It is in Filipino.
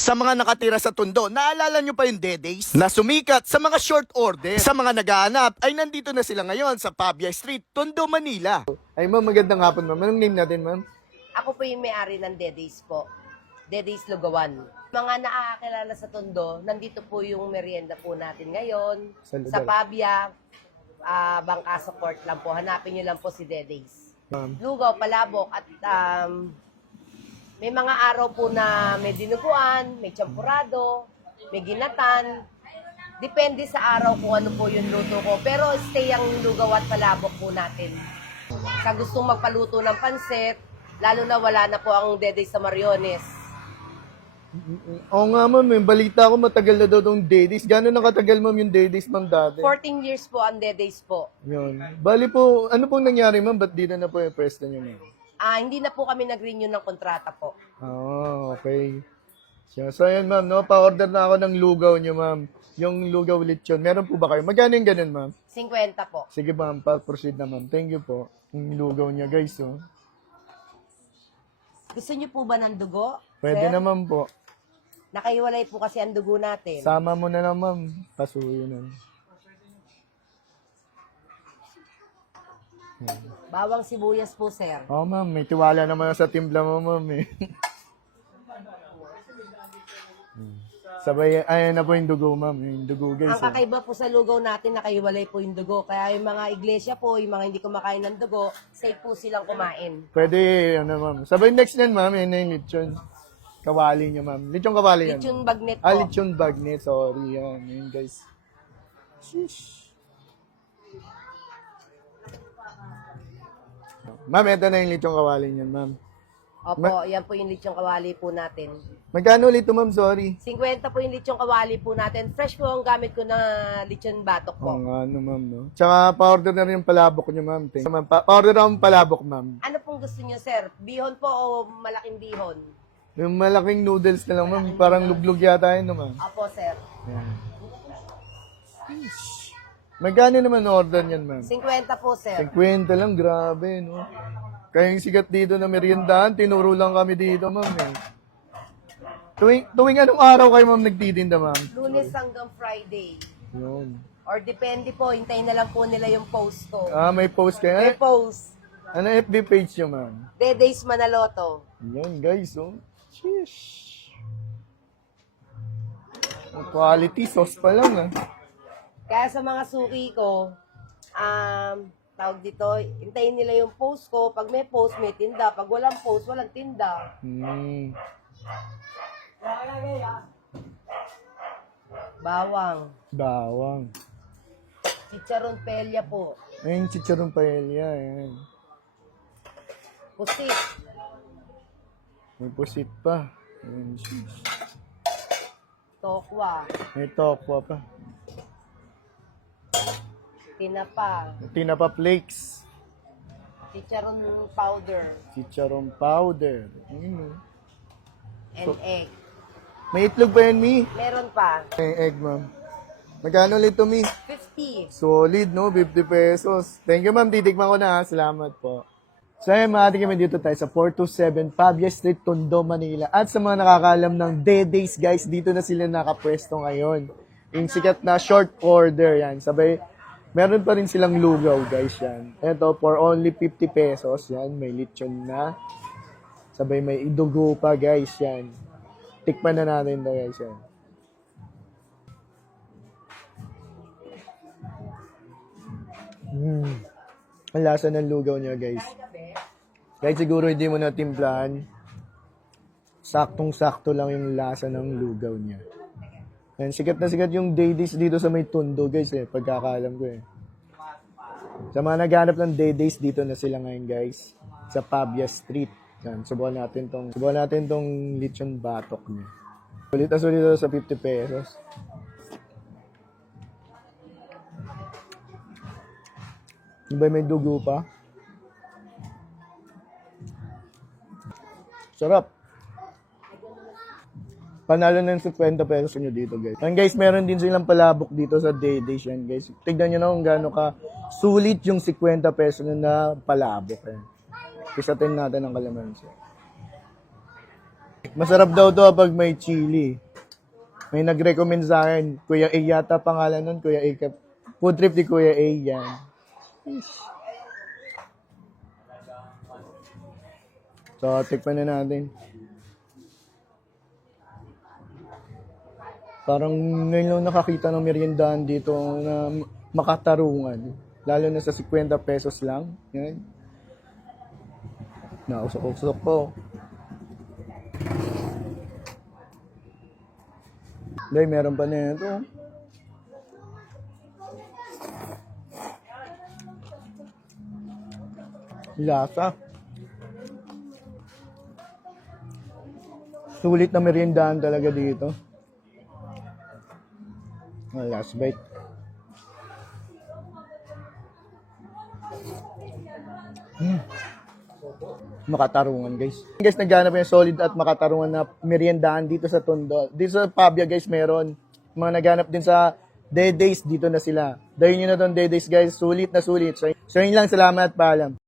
Sa mga nakatira sa Tondo, naalala nyo pa yung Dedays? Na sumikat sa mga short order. Sa mga naghahanap ay nandito na sila ngayon sa Pabia Street, Tondo, Manila. Ay ma'am, magandang hapon ma'am. Anong name natin ma'am? Ako po yung may-ari ng Dedays po. Dedays Lugawan. Mga nakakakilala sa Tondo, nandito po yung merienda po natin ngayon. Sa lugar. Sa Pabia, Bangka Court lang po. Hanapin nyo lang po si Dedays. Ma'am. Lugaw, palabok, at may mga araw po na may dinuguan, may champurado, may ginatan. Depende sa araw kung ano po yung luto ko. Pero stay ang lugaw at palabok po natin. Sa gustong magpaluto ng pansit, lalo na wala na po ang Dedays sa Mariones. Oo nga ma'am, yung balita ko matagal na daw tong Dedays. Gano'n na katagal ma'am yung Dedays ma'am dati? 14 years po ang Dedays po. Yun. Bali po, ano pong nangyari ma'am? Ba't dito na po yung pwesto niyo ma'am? Hindi na po kami nag-renew ng kontrata po. Okay. So ayan ma'am, no? Pa-order na ako ng lugaw niyo ma'am. Yung lugaw lechon. Meron po ba kayo? Magkano yung ganun ma'am? 50 po. Sige ma'am, pa-proceed na ma'am. Thank you po. Yung lugaw niya guys, oh. Gusto niyo po ba ng dugo? Pwede sir? naman po. Nakaiwalay po kasi ang dugo natin. Sama mo na lang ma'am. Pasuyo na. Bawang sibuyas po, sir. Oo ma'am, may tiwala naman sa timpla mo ma'am eh. Sabay, ayan na po yung dugo ma'am. Yung dugo guys. Ang kakaiba po sa lugaw natin, nakaiwalay po yung dugo. Kaya yung mga iglesia po, yung mga hindi kumakain ng dugo, safe po silang kumain. Pwede, ano ma'am. Sabay next yan ma'am, yun na yung lechon. Kawali niya ma'am. Lechon kawali yan. Lechon ma'am. bagnet po. Lechon bagnet. Sorry yan. Yun guys. Sheesh. Ma'am, ito na yung lechon kawali niyan ma'am. Opo, yan po yung lechon kawali po natin. Magkano ulit ito ma'am? Sorry. 50 po yung lechon kawali po natin. Fresh po ang gamit ko na lechon batok po. Oo nga, ano ma'am, no? Tsaka pa-order na rin yung palabok niyo ma'am. Thank you, ma'am. Pa-order na akong palabok ma'am. Ano pong gusto niyo, sir? Bihon po o malaking bihon? Yung malaking noodles na lang ma'am. Parang luglog yata yun, no, ma'am. Opo, sir. Yan. Magkano naman order niyan ma'am? 50 po, sir. 50 lang, grabe, no? Kayong sigat dito na meriendahan, tinuro lang kami dito, ma'am, eh. Tuwing anong araw kayo, ma'am, nagtitinda, ma'am? Lunes hanggang Friday. Yun. Or depende po, hintayin na lang po nila yung post ko. May post kayo. May post. Ano FB page nyo, ma'am? Dedays Manaloto. Yan, guys, oh. Sheesh. Ang quality sauce pa lang, ah. Kaya sa mga suki ko, tawag dito, hintayin nila yung post ko. Pag may post, may tinda. Pag walang post, walang tinda. Bawang. Bawang. Chicharon pelya po. Ayun, chicharon paella, yan. Pusit. May pusit pa. Ayun, sheesh. Tokwa. May tokwa pa. Tinapa. Tinapa flakes. Chicharon powder. Chicharon powder. Ayun, oh. And egg. May itlog pa yan, Mi? Meron pa. May egg, ma'am. Magkano ulit to, Mi? 50. Solid, no? 50 pesos. Thank you, ma'am. Titikman ko na, ha? Salamat po. So, ayun, mga kami dito tayo sa 427 Pabia Street, Tondo, Manila. At sa mga nakakaalam ng Dedays, guys, dito na sila nakapwesto ngayon. Yung sikat na short order, yan. Sabay, meron pa rin silang lugaw, guys, yan. Ito, for only 50 pesos, yan. May lechon na. Sabay, may idugo pa, guys, yan. Tikman na natin to, guys, yan. Ang lasa ng lugaw niya, guys. Kahit siguro hindi mo na timplahan, saktong-sakto lang yung lasa ng lugaw niya. And sikat na sikat yung Dedays dito sa may Tondo, guys, eh. Pagkakaalam ko, eh. Sa mga naghanap ng Dedays, dito na sila ngayon, guys. Sa Pabia Street. Yan, subukan natin tong lechon batok niya. Sulit na sulit sa 50 pesos. Diba may dugo pa? Sarap. Panalo na yung 50 pesos nyo dito, guys. And guys, meron din silang palabok dito sa Dedays yan, guys. Tignan nyo na kung gaano ka sulit yung 50 pesos na palabok. Eh. Pisatin natin ang kalamansi. Masarap daw to pag may chili. May nag-recommend sa akin, Kuya A yata pangalan nun, Kuya A. Food trip ni Kuya A yan. So, tikpan na natin. Parang ngayon lang nakakita ng meriendahan dito na makatarungan. Lalo na sa 50 pesos lang. Yan. Nausok-usok po. Dahil meron pa na ito. Lasa. Sulit na meriendahan talaga dito. Last bite. Makatarungan, guys. Guys, naghanap yung solid at makatarungan na meriendahan dito sa Tondo. Dito sa Pabia, guys, meron. Mga naghanap din sa Day Days, dito na sila. Dahil nyo na doon, Day Days, guys. Sulit na sulit. So yun lang, salamat, paalam.